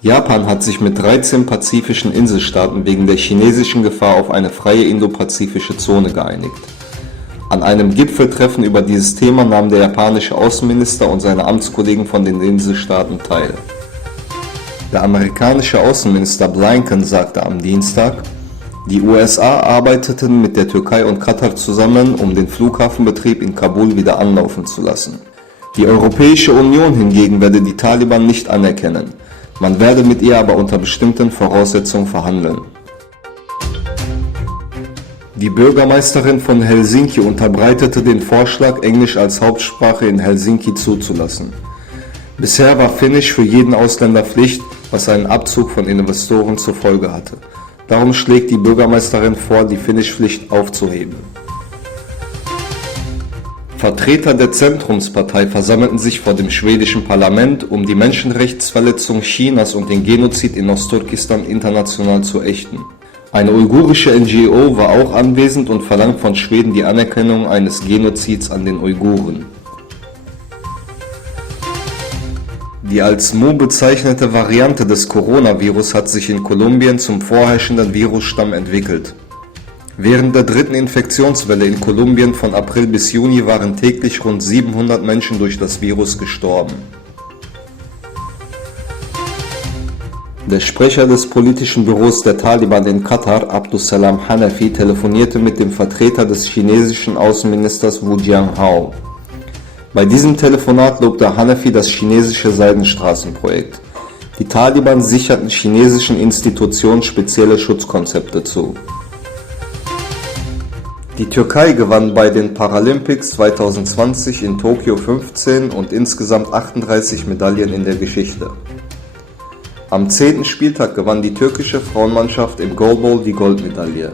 Japan hat sich mit 13 pazifischen Inselstaaten wegen der chinesischen Gefahr auf eine freie indopazifische Zone geeinigt. An einem Gipfeltreffen über dieses Thema nahmen der japanische Außenminister und seine Amtskollegen von den Inselstaaten teil. Der amerikanische Außenminister Blinken sagte am Dienstag, die USA arbeiteten mit der Türkei und Katar zusammen, um den Flughafenbetrieb in Kabul wieder anlaufen zu lassen. Die Europäische Union hingegen werde die Taliban nicht anerkennen, man werde mit ihr aber unter bestimmten Voraussetzungen verhandeln. Die Bürgermeisterin von Helsinki unterbreitete den Vorschlag, Englisch als Hauptsprache in Helsinki zuzulassen. Bisher war Finnisch für jeden Ausländer Pflicht, was einen Abzug von Investoren zur Folge hatte. Darum schlägt die Bürgermeisterin vor, die Finnischpflicht aufzuheben. Vertreter der Zentrumspartei versammelten sich vor dem schwedischen Parlament, um die Menschenrechtsverletzung Chinas und den Genozid in Ostturkestan international zu ächten. Eine uigurische NGO war auch anwesend und verlangt von Schweden die Anerkennung eines Genozids an den Uiguren. Die als Mu bezeichnete Variante des Coronavirus hat sich in Kolumbien zum vorherrschenden Virusstamm entwickelt. Während der dritten Infektionswelle in Kolumbien von April bis Juni waren täglich rund 700 Menschen durch das Virus gestorben. Der Sprecher des politischen Büros der Taliban in Katar, Abdussalam Hanafi, telefonierte mit dem Vertreter des chinesischen Außenministers Wu Jianhao. Bei diesem Telefonat lobte Hanafi das chinesische Seidenstraßenprojekt. Die Taliban sicherten chinesischen Institutionen spezielle Schutzkonzepte zu. Die Türkei gewann bei den Paralympics 2020 in Tokio 15 und insgesamt 38 Medaillen in der Geschichte. Am 10. Spieltag gewann die türkische Frauenmannschaft im Goalball die Goldmedaille.